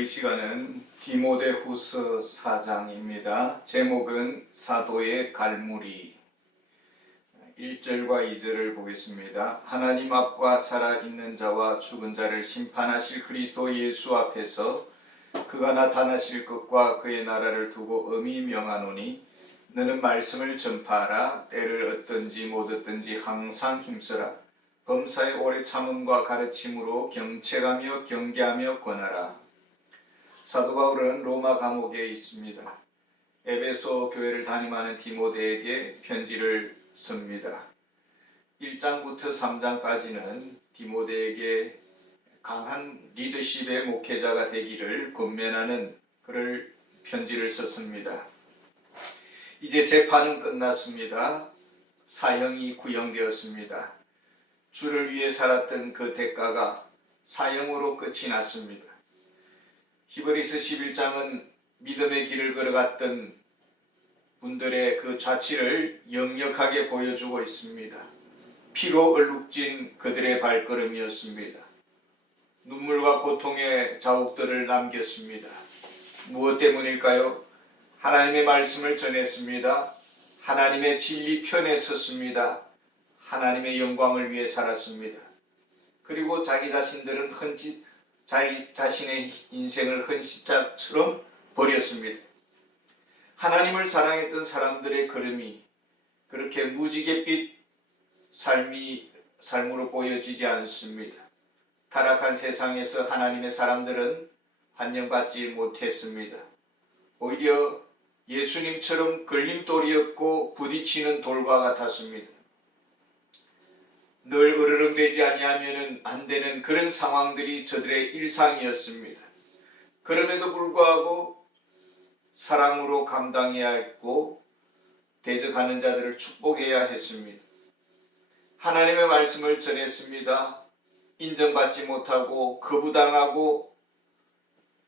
이 시간은 디모데후서 4장입니다. 제목은 사도의 갈무리. 1절과 2절을 보겠습니다. 하나님 앞과 살아있는 자와 죽은 자를 심판하실 그리스도 예수 앞에서 그가 나타나실 것과 그의 나라를 두고 엄히 명하노니 너는 말씀을 전파하라. 때를 얻든지 못 얻든지 항상 힘쓰라. 범사의 오래 참음과 가르침으로 경책하며 경계하며 권하라. 사도 바울은 로마 감옥에 있습니다. 에베소 교회를 담임하는 디모데에게 편지를 씁니다. 1장부터 3장까지는 디모데에게 강한 리더십의 목회자가 되기를 권면하는 그를 편지를 썼습니다. 이제 재판은 끝났습니다. 사형이 구형되었습니다. 주를 위해 살았던 그 대가가 사형으로 끝이 났습니다. 히브리서 11장은 믿음의 길을 걸어갔던 분들의 그 좌치를 역력하게 보여주고 있습니다. 피로 얼룩진 그들의 발걸음이었습니다. 눈물과 고통의 자국들을 남겼습니다. 무엇 때문일까요? 하나님의 말씀을 전했습니다. 하나님의 진리 편에 섰습니다. 하나님의 영광을 위해 살았습니다. 그리고 자기 자신들은 자기 자신의 인생을 헌시자처럼 버렸습니다. 하나님을 사랑했던 사람들의 걸음이 그렇게 무지갯빛 삶으로 보여지지 않습니다. 타락한 세상에서 하나님의 사람들은 환영받지 못했습니다. 오히려 예수님처럼 걸림돌이었고 부딪히는 돌과 같았습니다. 늘 으르렁대지 아니하면 안 되는 그런 상황들이 저들의 일상이었습니다. 그럼에도 불구하고 사랑으로 감당해야 했고 대적하는 자들을 축복해야 했습니다. 하나님의 말씀을 전했습니다. 인정받지 못하고 거부당하고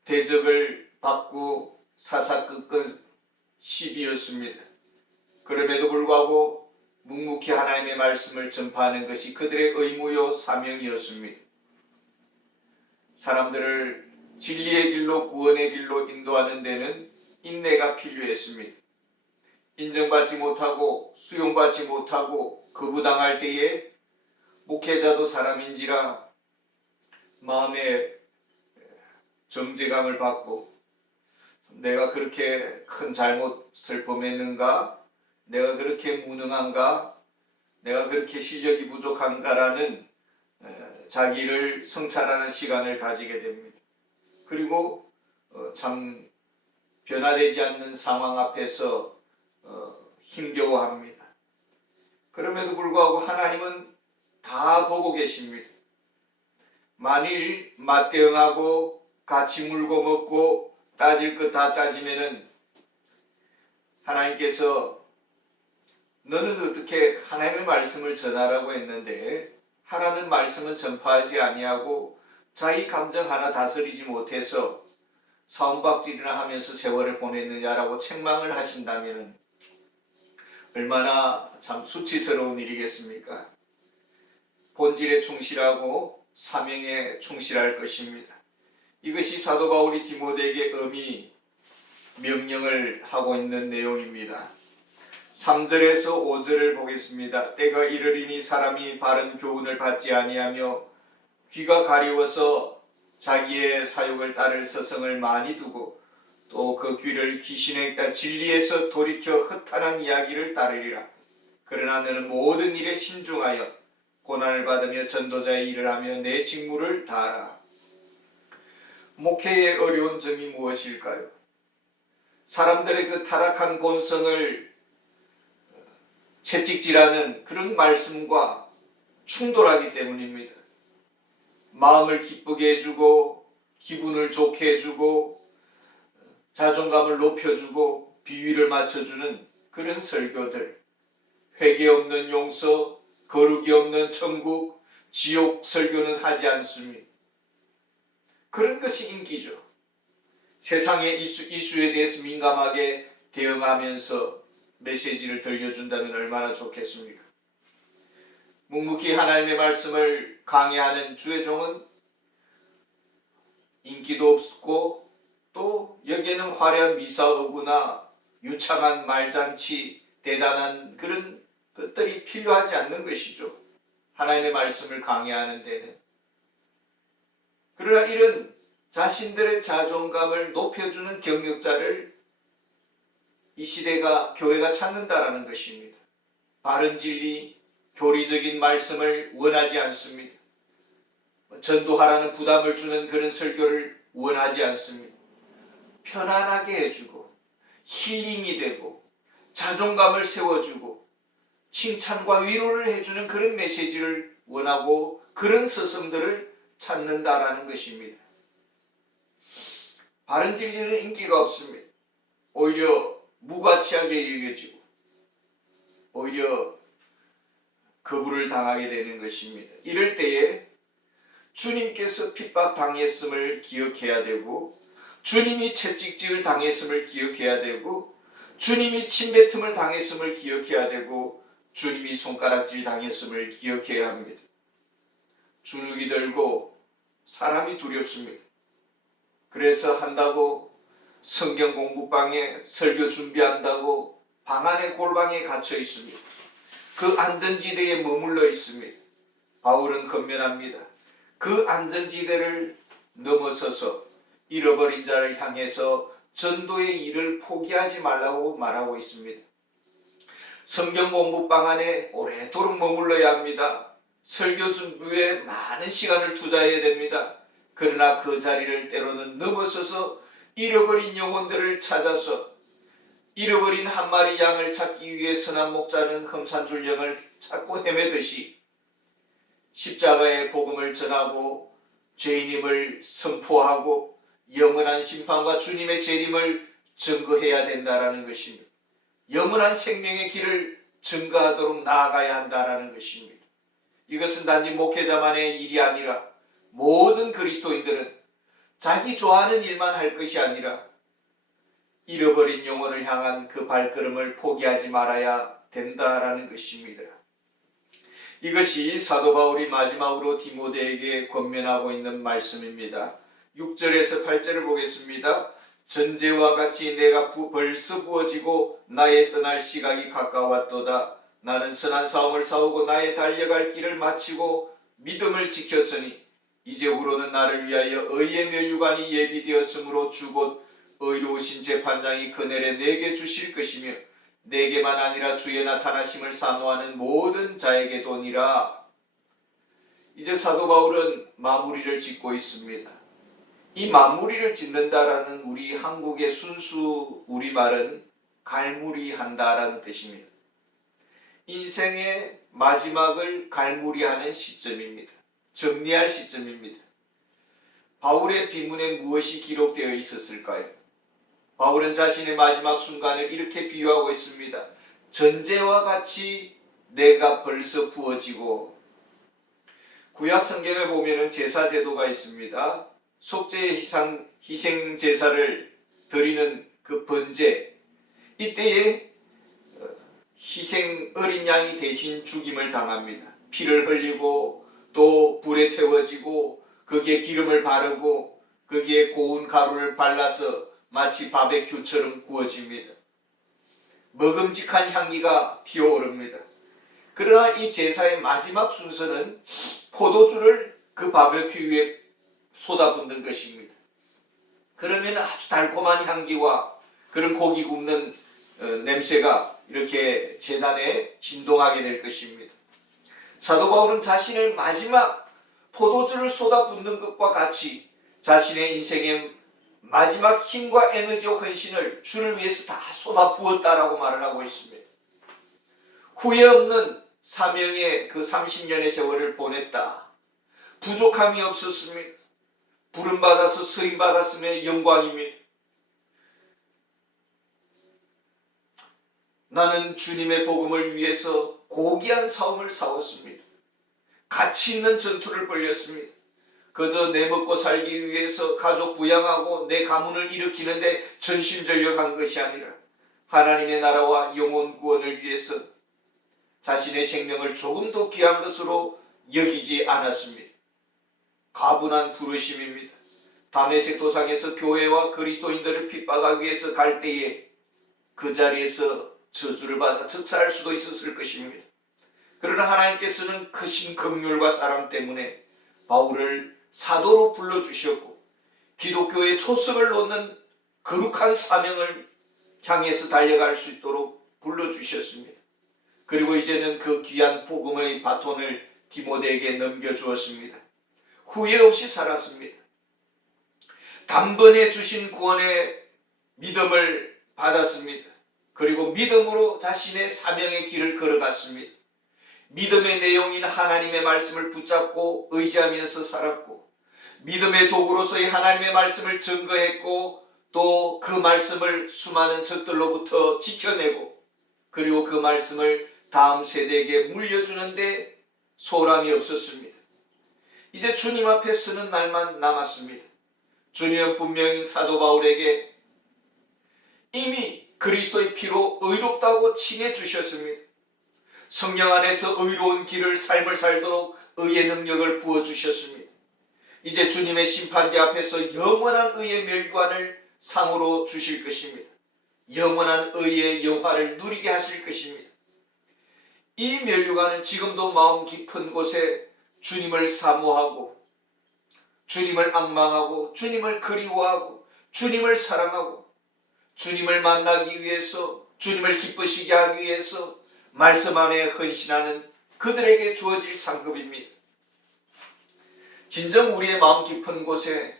대적을 받고 사사건건 시비였습니다. 그럼에도 불구하고 묵묵히 하나님의 말씀을 전파하는 것이 그들의 의무요 사명이었습니다. 사람들을 진리의 길로 구원의 길로 인도하는 데는 인내가 필요했습니다. 인정받지 못하고 수용받지 못하고 거부당할 때에 목회자도 사람인지라 마음에 정죄감을 받고 내가 그렇게 큰 잘못을 범했는가? 내가 그렇게 무능한가? 내가 그렇게 실력이 부족한가라는 자기를 성찰하는 시간을 가지게 됩니다. 그리고 참 변화되지 않는 상황 앞에서 힘겨워합니다. 그럼에도 불구하고 하나님은 다 보고 계십니다. 만일 맞대응하고 같이 물고 먹고 따질 것 다 따지면은 하나님께서 너는 어떻게 하나님의 말씀을 전하라고 했는데 하라는 말씀은 전파하지 아니하고 자기 감정 하나 다스리지 못해서 사움박질이나 하면서 세월을 보냈느냐라고 책망을 하신다면 얼마나 참 수치스러운 일이겠습니까? 본질에 충실하고 사명에 충실할 것입니다. 이것이 사도 바울이 디모데에게 엄히 명령을 하고 있는 내용입니다. 3절에서 5절을 보겠습니다. 때가 이르리니 사람이 바른 교훈을 받지 아니하며 귀가 가리워서 자기의 사욕을 따를 서성을 많이 두고 또 그 귀를 귀신에 진리에서 돌이켜 허탄한 이야기를 따르리라. 그러나 너는 모든 일에 신중하여 고난을 받으며 전도자의 일을 하며 내 직무를 다하라. 목회의 어려운 점이 무엇일까요? 사람들의 그 타락한 본성을 채찍질하는 그런 말씀과 충돌하기 때문입니다. 마음을 기쁘게 해주고 기분을 좋게 해주고 자존감을 높여주고 비위를 맞춰주는 그런 설교들, 회개 없는 용서, 거룩이 없는 천국, 지옥 설교는 하지 않습니다. 그런 것이 인기죠. 세상의 이슈에 대해서 민감하게 대응하면서 메시지를 들려준다면 얼마나 좋겠습니까? 묵묵히 하나님의 말씀을 강해하는 주의 종은 인기도 없고 또 여기에는 화려한 미사어구나 유창한 말잔치, 대단한 그런 것들이 필요하지 않는 것이죠. 하나님의 말씀을 강해하는 데는. 그러나 이런 자신들의 자존감을 높여주는 경력자를 이 시대가 교회가 찾는다라는 것입니다. 바른 진리, 교리적인 말씀을 원하지 않습니다. 전도하라는 부담을 주는 그런 설교를 원하지 않습니다. 편안하게 해주고 힐링이 되고 자존감을 세워주고 칭찬과 위로를 해주는 그런 메시지를 원하고 그런 서성들을 찾는다라는 것입니다. 바른 진리는 인기가 없습니다. 오히려 무가치하게 여겨지고 오히려 거부를 당하게 되는 것입니다. 이럴 때에 주님께서 핍박당했음을 기억해야 되고 주님이 채찍질을 당했음을 기억해야 되고 주님이 침뱉음을 당했음을 기억해야 되고 주님이 손가락질 당했음을 기억해야 합니다. 주눅이 들고 사람이 두렵습니다. 그래서 한다고 성경 공부방에 설교 준비한다고 방 안에 골방에 갇혀 있습니다. 그 안전지대에 머물러 있습니다. 바울은 건면합니다. 그 안전지대를 넘어서서 잃어버린 자를 향해서 전도의 일을 포기하지 말라고 말하고 있습니다. 성경 공부방 안에 오래도록 머물러야 합니다. 설교 준비에 많은 시간을 투자해야 됩니다. 그러나 그 자리를 때로는 넘어서서 잃어버린 영혼들을 찾아서 잃어버린 한 마리 양을 찾기 위해 선한 목자는 험산줄 영을 찾고 헤매듯이 십자가의 복음을 전하고 죄인임을 선포하고 영원한 심판과 주님의 재림을 증거해야 된다라는 것입니다. 영원한 생명의 길을 증거하도록 나아가야 한다라는 것입니다. 이것은 단지 목회자만의 일이 아니라 모든 그리스도인들은 자기 좋아하는 일만 할 것이 아니라 잃어버린 영혼을 향한 그 발걸음을 포기하지 말아야 된다라는 것입니다. 이것이 사도 바울이 마지막으로 디모데에게 권면하고 있는 말씀입니다. 6절에서 8절을 보겠습니다. 전제와 같이 내가 벌써 부어지고 나의 떠날 시각이 가까웠도다. 나는 선한 싸움을 싸우고 나의 달려갈 길을 마치고 믿음을 지켰으니 이제후로는 나를 위하여 의의 면류관이 예비되었으므로 주곧 의로우신 재판장이 그날에 내게 주실 것이며 내게만 아니라 주의 나타나심을 사모하는 모든 자에게도니라. 이제 사도 바울은 마무리를 짓고 있습니다. 이 마무리를 짓는다라는 우리 한국의 순수 우리말은 갈무리한다라는 뜻입니다. 인생의 마지막을 갈무리하는 시점입니다. 정리할 시점입니다. 바울의 비문에 무엇이 기록되어 있었을까요? 바울은 자신의 마지막 순간을 이렇게 비유하고 있습니다. 전제와 같이 내가 벌써 부어지고. 구약 성경에 보면은 제사 제도가 있습니다. 속죄의 희생 제사를 드리는 그 번제, 이때에 희생 어린 양이 대신 죽임을 당합니다. 피를 흘리고 또 불에 태워지고 거기에 기름을 바르고 거기에 고운 가루를 발라서 마치 바베큐처럼 구워집니다. 먹음직한 향기가 피어오릅니다. 그러나 이 제사의 마지막 순서는 포도주를 그 바베큐 위에 쏟아붓는 것입니다. 그러면 아주 달콤한 향기와 그런 고기 굽는 냄새가 이렇게 제단에 진동하게 될 것입니다. 사도 바울은 자신을 마지막 포도주를 쏟아붓는 것과 같이 자신의 인생의 마지막 힘과 에너지와 헌신을 주를 위해서 다 쏟아부었다라고 말을 하고 있습니다. 후회 없는 사명의 그 30년의 세월을 보냈다. 부족함이 없었습니다. 부름받아서 서임받았음의 영광입니다. 나는 주님의 복음을 위해서 고귀한 싸움을 싸웠습니다. 가치 있는 전투를 벌였습니다. 그저 내 먹고 살기 위해서 가족 부양하고 내 가문을 일으키는데 전심전력한 것이 아니라 하나님의 나라와 영혼 구원을 위해서 자신의 생명을 조금도 귀한 것으로 여기지 않았습니다. 가분한 부르심입니다. 다메섹 도상에서 교회와 그리스도인들을 핍박하기 위해서 갈 때에 그 자리에서 저주를 받아 즉사할 수도 있었을 것입니다. 그러나 하나님께서는 크신 긍휼과 사랑 때문에 바울을 사도로 불러주셨고 기독교의 초석을 놓는 거룩한 사명을 향해서 달려갈 수 있도록 불러주셨습니다. 그리고 이제는 그 귀한 복음의 바톤을 디모데에게 넘겨주었습니다. 후회 없이 살았습니다. 단번에 주신 구원의 믿음을 받았습니다. 그리고 믿음으로 자신의 사명의 길을 걸어갔습니다. 믿음의 내용인 하나님의 말씀을 붙잡고 의지하면서 살았고 믿음의 도구로서의 하나님의 말씀을 증거했고 또 그 말씀을 수많은 적들로부터 지켜내고 그리고 그 말씀을 다음 세대에게 물려주는데 소람이 없었습니다. 이제 주님 앞에 서는 날만 남았습니다. 주님은 분명히 사도 바울에게 이미 그리스도의 피로 의롭다고 칭해 주셨습니다. 성령 안에서 의로운 길을 삶을 살도록 의의 능력을 부어주셨습니다. 이제 주님의 심판대 앞에서 영원한 의의 멸관을 상으로 주실 것입니다. 영원한 의의 영화를 누리게 하실 것입니다. 이 면류관은 지금도 마음 깊은 곳에 주님을 사모하고 주님을 앙망하고 주님을 그리워하고 주님을 사랑하고 주님을 만나기 위해서 주님을 기쁘시게 하기 위해서 말씀 안에 헌신하는 그들에게 주어질 상급입니다. 진정 우리의 마음 깊은 곳에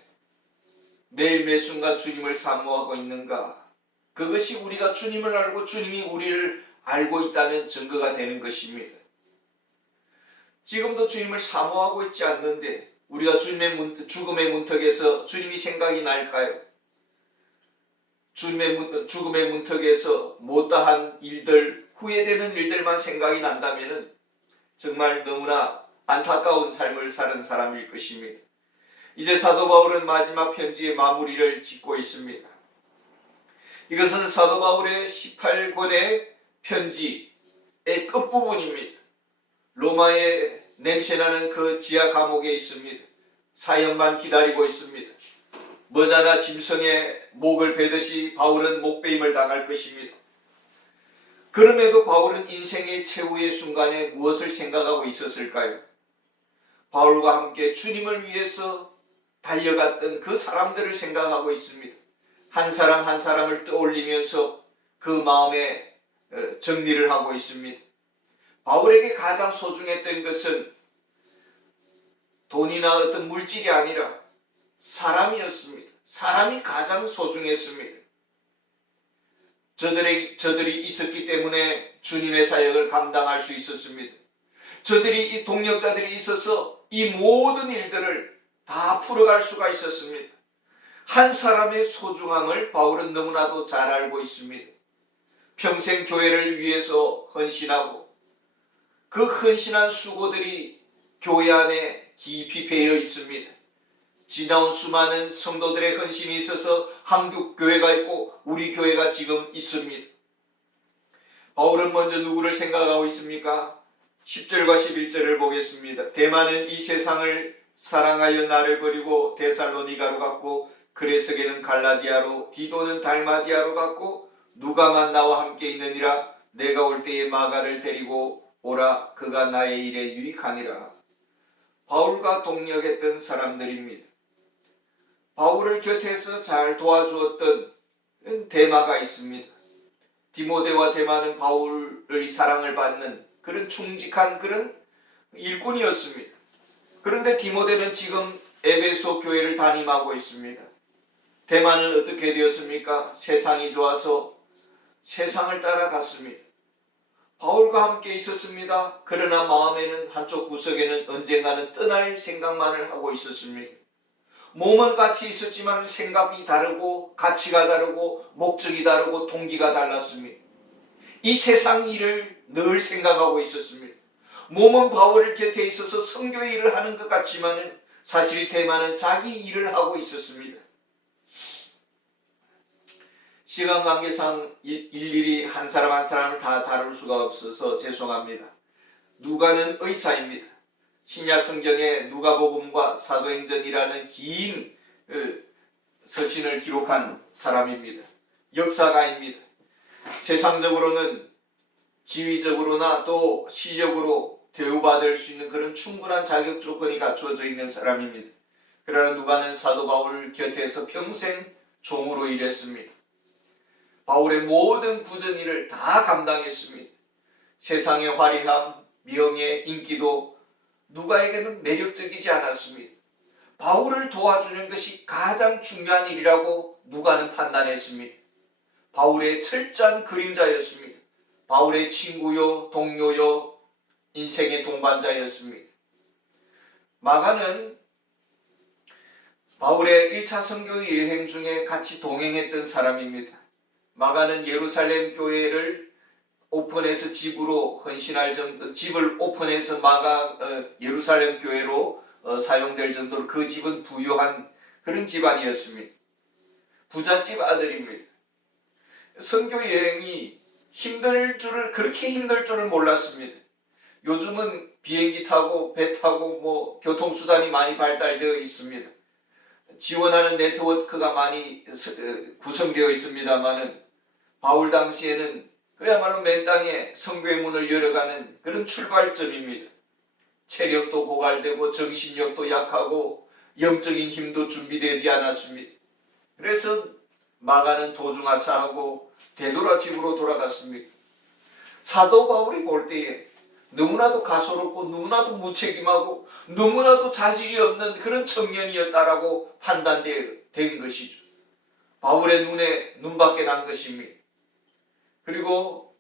매일 매순간 주님을 사모하고 있는가? 그것이 우리가 주님을 알고 주님이 우리를 알고 있다는 증거가 되는 것입니다. 지금도 주님을 사모하고 있지 않는데 우리가 죽음의 문턱에서 주님이 생각이 날까요? 죽음의 문턱에서 못다한 일들, 후회되는 일들만 생각이 난다면 정말 너무나 안타까운 삶을 사는 사람일 것입니다. 이제 사도 바울은 마지막 편지의 마무리를 짓고 있습니다. 이것은 사도 바울의 18권의 편지의 끝부분입니다. 로마의 냄새나는 그 지하 감옥에 있습니다. 사형만 기다리고 있습니다. 머자나 짐승의 목을 베듯이 바울은 목베임을 당할 것입니다. 그럼에도 바울은 인생의 최후의 순간에 무엇을 생각하고 있었을까요? 바울과 함께 주님을 위해서 달려갔던 그 사람들을 생각하고 있습니다. 한 사람 한 사람을 떠올리면서 그 마음에 정리를 하고 있습니다. 바울에게 가장 소중했던 것은 돈이나 어떤 물질이 아니라 사람이었습니다. 사람이 가장 소중했습니다. 저들이 있었기 때문에 주님의 사역을 감당할 수 있었습니다. 이 동역자들이 있어서 이 모든 일들을 다 풀어갈 수가 있었습니다. 한 사람의 소중함을 바울은 너무나도 잘 알고 있습니다. 평생 교회를 위해서 헌신하고 그 헌신한 수고들이 교회 안에 깊이 배어 있습니다. 지나온 수많은 성도들의 헌신이 있어서 한국 교회가 있고 우리 교회가 지금 있습니다. 바울은 먼저 누구를 생각하고 있습니까? 10절과 11절을 보겠습니다. 대만은 이 세상을 사랑하여 나를 버리고 데살로니가로 갔고 그레스게는 갈라디아로 디도는 달마디아로 갔고 누가만 나와 함께 있느니라. 내가 올 때에 마가를 데리고 오라. 그가 나의 일에 유익하니라. 바울과 동역했던 사람들입니다. 바울을 곁에서 잘 도와주었던 데마가 있습니다. 디모데와 데마는 바울의 사랑을 받는 그런 충직한 그런 일꾼이었습니다. 그런데 디모데는 지금 에베소 교회를 담임하고 있습니다. 데마는 어떻게 되었습니까? 세상이 좋아서 세상을 따라갔습니다. 바울과 함께 있었습니다. 그러나 마음에는 한쪽 구석에는 언젠가는 떠날 생각만을 하고 있었습니다. 몸은 같이 있었지만 생각이 다르고 가치가 다르고 목적이 다르고 동기가 달랐습니다. 이 세상 일을 늘 생각하고 있었습니다. 몸은 바울 곁에 있어서 선교의 일을 하는 것 같지만 사실 데마는 자기 일을 하고 있었습니다. 시간 관계상 일일이 한 사람 한 사람을 다 다룰 수가 없어서 죄송합니다. 누가는 의사입니다. 신약 성경에 누가복음과 사도행전이라는 긴 서신을 기록한 사람입니다. 역사가입니다. 세상적으로는 지위적으로나 또 실력으로 대우받을 수 있는 그런 충분한 자격 조건이 갖추어져 있는 사람입니다. 그러나 누가는 사도 바울 곁에서 평생 종으로 일했습니다. 바울의 모든 굳은 일을 다 감당했습니다. 세상의 화려함, 명예, 인기도 누가에게는 매력적이지 않았습니다. 바울을 도와주는 것이 가장 중요한 일이라고 누가는 판단했습니다. 바울의 철저한 그림자였습니다. 바울의 친구요, 동료요, 인생의 동반자였습니다. 마가는 바울의 1차 선교 여행 중에 같이 동행했던 사람입니다. 마가는 예루살렘 교회를 오픈해서 집으로 헌신할 정도, 집을 오픈해서 예루살렘 교회로 사용될 정도로 그 집은 부유한 그런 집안이었습니다. 부잣집 아들입니다. 선교 여행이 그렇게 힘들 줄을 몰랐습니다. 요즘은 비행기 타고 배 타고 교통수단이 많이 발달되어 있습니다. 지원하는 네트워크가 많이 구성되어 있습니다만은 바울 당시에는 그야말로 맨 땅에 선교의 문을 열어가는 그런 출발점입니다. 체력도 고갈되고 정신력도 약하고 영적인 힘도 준비되지 않았습니다. 그래서 마가는 도중하차하고 되돌아 집으로 돌아갔습니다. 사도 바울이 볼 때에 너무나도 가소롭고 너무나도 무책임하고 너무나도 자질이 없는 그런 청년이었다라고 판단된 것이죠. 바울의 눈에 눈밖에 난 것입니다. 그리고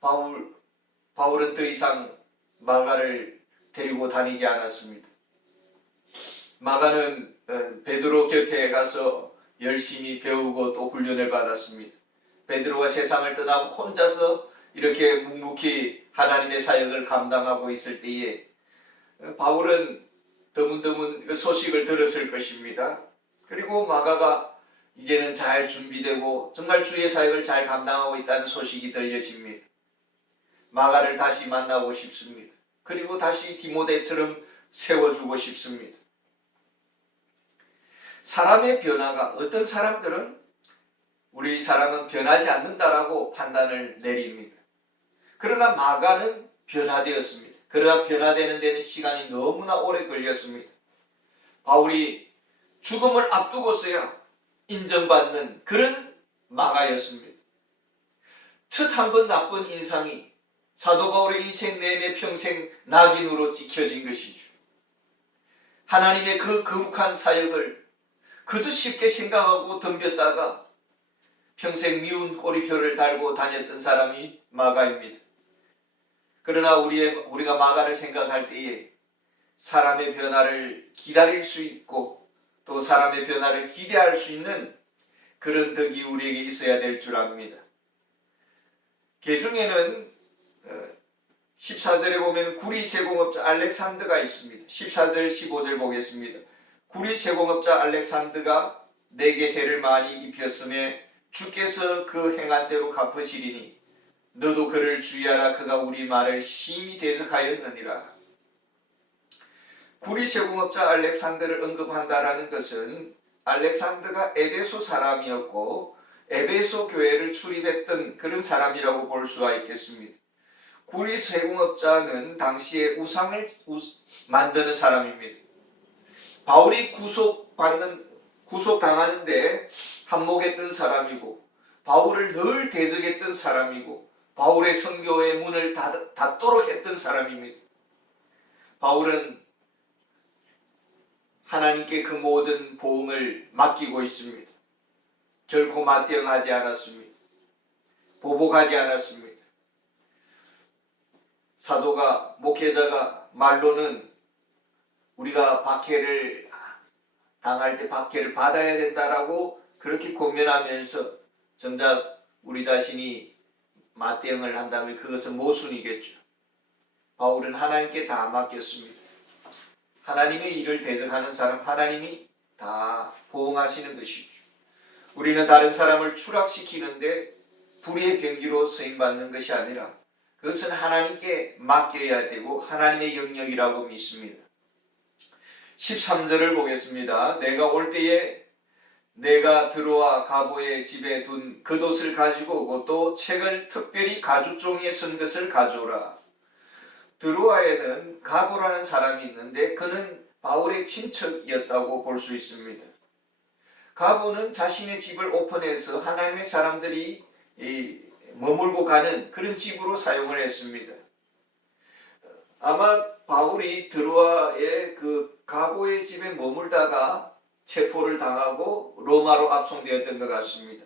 바울은 더 이상 마가를 데리고 다니지 않았습니다. 마가는 베드로 곁에 가서 열심히 배우고 또 훈련을 받았습니다. 베드로가 세상을 떠나고 혼자서 이렇게 묵묵히 하나님의 사역을 감당하고 있을 때에 바울은 드문드문 그 소식을 들었을 것입니다. 그리고 마가가 이제는 잘 준비되고 정말 주의 사역을 잘 감당하고 있다는 소식이 들려집니다. 마가를 다시 만나고 싶습니다. 그리고 다시 디모데처럼 세워주고 싶습니다. 사람의 변화가 어떤 사람들은 우리 사람은 변하지 않는다라고 판단을 내립니다. 그러나 마가는 변화되었습니다. 그러나 변화되는 데는 시간이 너무나 오래 걸렸습니다. 바울이 죽음을 앞두고서야 인정받는 그런 마가였습니다. 첫 한 번 나쁜 인상이 사도 바울의 인생 내내 평생 낙인으로 찍혀진 것이죠. 하나님의 그 거룩한 사역을 그저 쉽게 생각하고 덤볐다가 평생 미운 꼬리표를 달고 다녔던 사람이 마가입니다. 그러나 우리가 마가를 생각할 때에 사람의 변화를 기다릴 수 있고 또 사람의 변화를 기대할 수 있는 그런 덕이 우리에게 있어야 될 줄 압니다. 개중에는 14절에 보면 구리 세공업자 알렉산더가 있습니다. 14절 15절 보겠습니다. 구리 세공업자 알렉산더가 내게 해를 많이 입혔음에 주께서 그 행한 대로 갚으시리니 너도 그를 주의하라. 그가 우리 말을 심히 대적하였느니라. 구리 세공업자 알렉산더를 언급한다라는 것은 알렉산더가 에베소 사람이었고 에베소 교회를 출입했던 그런 사람이라고 볼 수가 있겠습니다. 구리 세공업자는 당시에 우상을 만드는 사람입니다. 바울이 구속당하는데 한몫했던 사람이고 바울을 늘 대적했던 사람이고 바울의 선교의 문을 닫도록 했던 사람입니다. 바울은 하나님께 그 모든 보응을 맡기고 있습니다. 결코 맞대응하지 않았습니다. 보복하지 않았습니다. 사도가, 목회자가 말로는 우리가 박해를 당할 때 박해를 받아야 된다라고 그렇게 권면하면서 정작 우리 자신이 맞대응을 한다면 그것은 모순이겠죠. 바울은 하나님께 다 맡겼습니다. 하나님의 일을 대적하는 사람, 하나님이 다 보응하시는 것이죠. 우리는 다른 사람을 추락시키는데 불의의 병기로 쓰임받는 것이 아니라 그것은 하나님께 맡겨야 되고 하나님의 영역이라고 믿습니다. 13절을 보겠습니다. 내가 올 때에 내가 드로아 가보의 집에 둔 겉옷을 가지고 오고 또 책을 특별히 가죽 종이에 쓴 것을 가져오라. 드로아에는 가보라는 사람이 있는데 그는 바울의 친척이었다고 볼 수 있습니다. 가보는 자신의 집을 오픈해서 하나님의 사람들이 머물고 가는 그런 집으로 사용을 했습니다. 아마 바울이 드로아의 그 가보의 집에 머물다가 체포를 당하고 로마로 압송되었던 것 같습니다.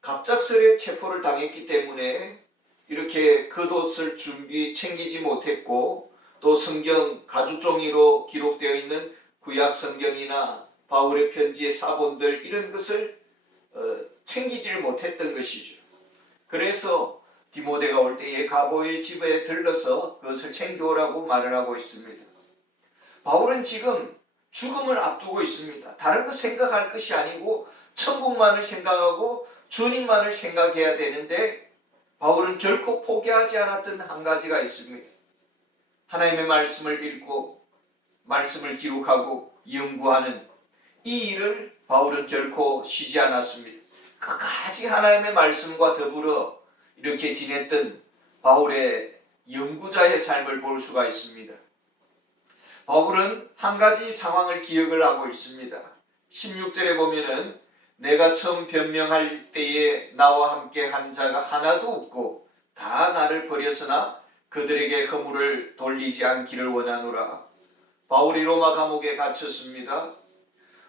갑작스레 체포를 당했기 때문에 이렇게 겉옷을 챙기지 못했고 또 성경 가죽종이로 기록되어 있는 구약 성경이나 바울의 편지의 사본들 이런 것을 챙기지를 못했던 것이죠. 그래서 디모데가 올 때에 가보의 집에 들러서 그것을 챙겨오라고 말을 하고 있습니다. 바울은 지금 죽음을 앞두고 있습니다. 다른 거 생각할 것이 아니고 천국만을 생각하고 주님만을 생각해야 되는데 바울은 결코 포기하지 않았던 한 가지가 있습니다. 하나님의 말씀을 읽고 말씀을 기록하고 연구하는 이 일을 바울은 결코 쉬지 않았습니다. 끝까지 하나님의 말씀과 더불어 이렇게 지냈던 바울의 연구자의 삶을 볼 수가 있습니다. 바울은 한 가지 상황을 기억을 하고 있습니다. 16절에 보면은 내가 처음 변명할 때에 나와 함께 한 자가 하나도 없고 다 나를 버렸으나 그들에게 허물을 돌리지 않기를 원하노라. 바울이 로마 감옥에 갇혔습니다.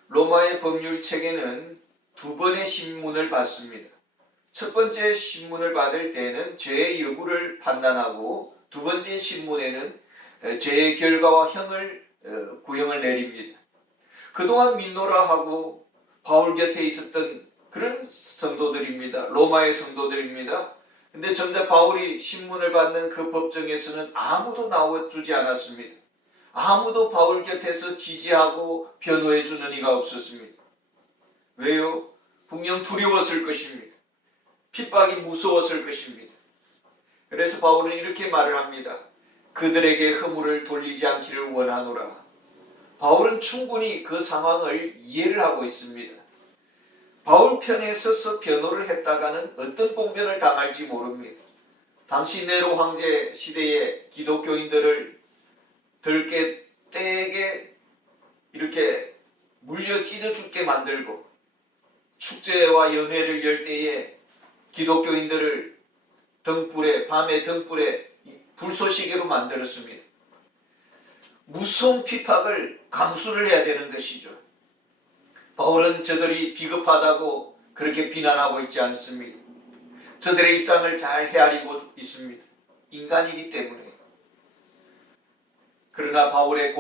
로마의 법률 체계는 두 번의 신문을 받습니다. 첫 번째 신문을 받을 때는 죄의 여부를 판단하고 두 번째 신문에는 죄의 결과와 구형을 내립니다. 그동안 민노라하고 바울 곁에 있었던 그런 성도들입니다. 로마의 성도들입니다. 근데 정작 바울이 신문을 받는 그 법정에서는 아무도 나와주지 않았습니다. 아무도 바울 곁에서 지지하고 변호해 주는 이가 없었습니다. 왜요? 분명 두려웠을 것입니다. 핍박이 무서웠을 것입니다. 그래서 바울은 이렇게 말을 합니다. 그들에게 허물을 돌리지 않기를 원하노라. 바울은 충분히 그 상황을 이해를 하고 있습니다. 바울 편에 서서 변호를 했다가는 어떤 봉변을 당할지 모릅니다. 당시 네로 황제 시대의 기독교인들을 들깨 이렇게 물려 찢어 죽게 만들고 축제와 연회를 열 때에 기독교인들을 밤의 등불에 불쏘시개로 만들었습니다. 무서운 핍박을 감수를 해야 되는 것이죠. 바울은 저들이 비겁하다고 그렇게 비난하고 있지 않습니다. 저들의 입장을 잘 헤아리고 있습니다. 인간이기 때문에. 그러나 바울의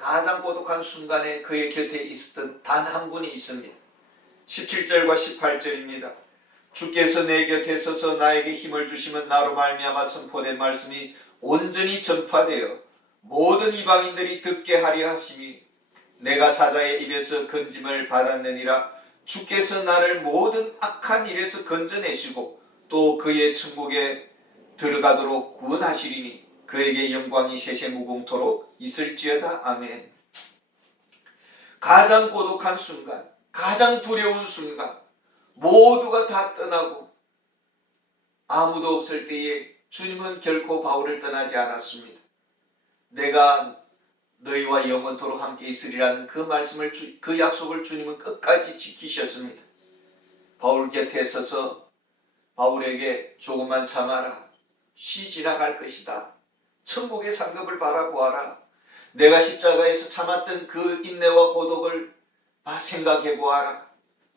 가장 고독한 순간에 그의 곁에 있었던 단 한 분이 있습니다. 17절과 18절입니다. 주께서 내 곁에 서서 나에게 힘을 주시면 나로 말미암아 선포된 말씀이 온전히 전파되어 모든 이방인들이 듣게 하려 하심이 내가 사자의 입에서 건짐을 받았느니라. 주께서 나를 모든 악한 일에서 건져내시고 또 그의 천국에 들어가도록 구원하시리니 그에게 영광이 세세무궁토록 있을지어다. 아멘. 가장 고독한 순간, 가장 두려운 순간, 모두가 다 떠나고 아무도 없을 때에 주님은 결코 바울을 떠나지 않았습니다. 내가 너희와 영원토록 함께 있으리라는 그 말씀을 그 약속을 주님은 끝까지 지키셨습니다. 바울 곁에 서서 바울에게 조금만 참아라. 쉬지 나갈 것이다. 천국의 상급을 바라보아라. 내가 십자가에서 참았던 그 인내와 고독을 생각해 보아라.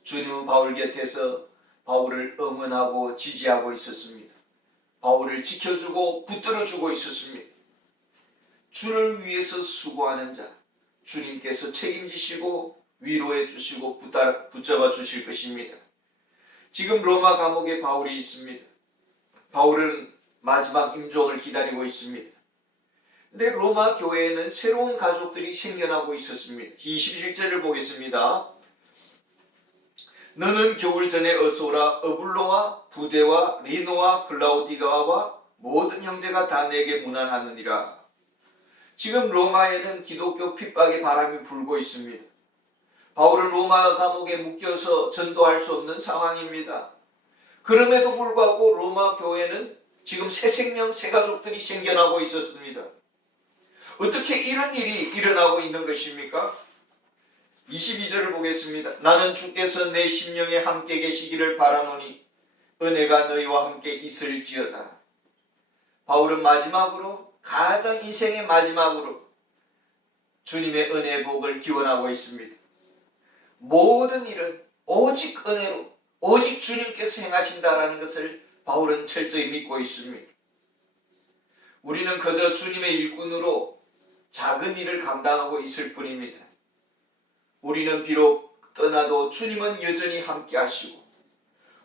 주님은 바울 곁에서 바울을 응원하고 지지하고 있었습니다. 바울을 지켜주고 붙들어주고 있었습니다. 주를 위해서 수고하는 자, 주님께서 책임지시고 위로해 주시고 붙잡아 주실 것입니다. 지금 로마 감옥에 바울이 있습니다. 바울은 마지막 임종을 기다리고 있습니다. 근데 로마 교회에는 새로운 가족들이 생겨나고 있었습니다. 27절을 보겠습니다. 너는 겨울 전에 어서 오라. 어블로와 부데와 리노와 클라우디가와 모든 형제가 다 내게 문안하느니라. 지금 로마에는 기독교 핍박의 바람이 불고 있습니다. 바울은 로마 감옥에 묶여서 전도할 수 없는 상황입니다. 그럼에도 불구하고 로마 교회는 지금 새 생명, 새 가족들이 생겨나고 있었습니다. 어떻게 이런 일이 일어나고 있는 것입니까? 22절을 보겠습니다. 나는 주께서 내 심령에 함께 계시기를 바라노니 은혜가 너희와 함께 있을지어다. 바울은 마지막으로, 가장 인생의 마지막으로 주님의 은혜의 복을 기원하고 있습니다. 모든 일은 오직 은혜로, 오직 주님께서 행하신다라는 것을 바울은 철저히 믿고 있습니다. 우리는 그저 주님의 일꾼으로 작은 일을 감당하고 있을 뿐입니다. 우리는 비록 떠나도 주님은 여전히 함께 하시고,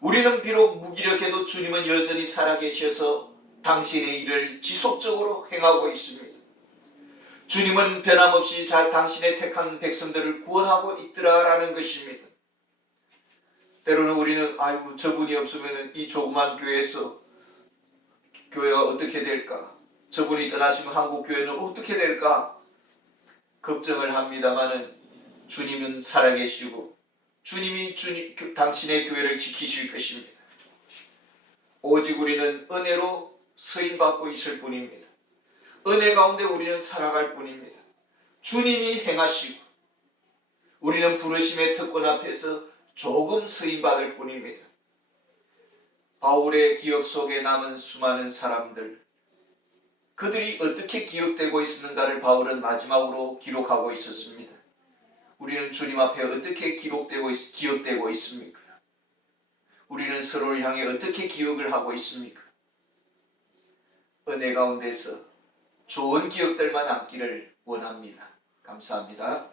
우리는 비록 무기력해도 주님은 여전히 살아계셔서 당신의 일을 지속적으로 행하고 있습니다. 주님은 변함없이 당신의 택한 백성들을 구원하고 있더라라는 것입니다. 때로는 우리는 아이고 저분이 없으면 이 조그만 교회에서 교회가 어떻게 될까? 저분이 떠나시면 한국 교회는 어떻게 될까? 걱정을 합니다마는 주님은 살아계시고 주님이 당신의 교회를 지키실 것입니다. 오직 우리는 은혜로 서인받고 있을 뿐입니다. 은혜 가운데 우리는 살아갈 뿐입니다. 주님이 행하시고 우리는 부르심의 특권 앞에서 조금 서인받을 뿐입니다. 바울의 기억 속에 남은 수많은 사람들, 그들이 어떻게 기억되고 있었는가를 바울은 마지막으로 기록하고 있었습니다. 우리는 주님 앞에 어떻게 기억되고 있습니까? 우리는 서로를 향해 어떻게 기억을 하고 있습니까? 은혜 가운데서 좋은 기억들만 남기를 원합니다. 감사합니다.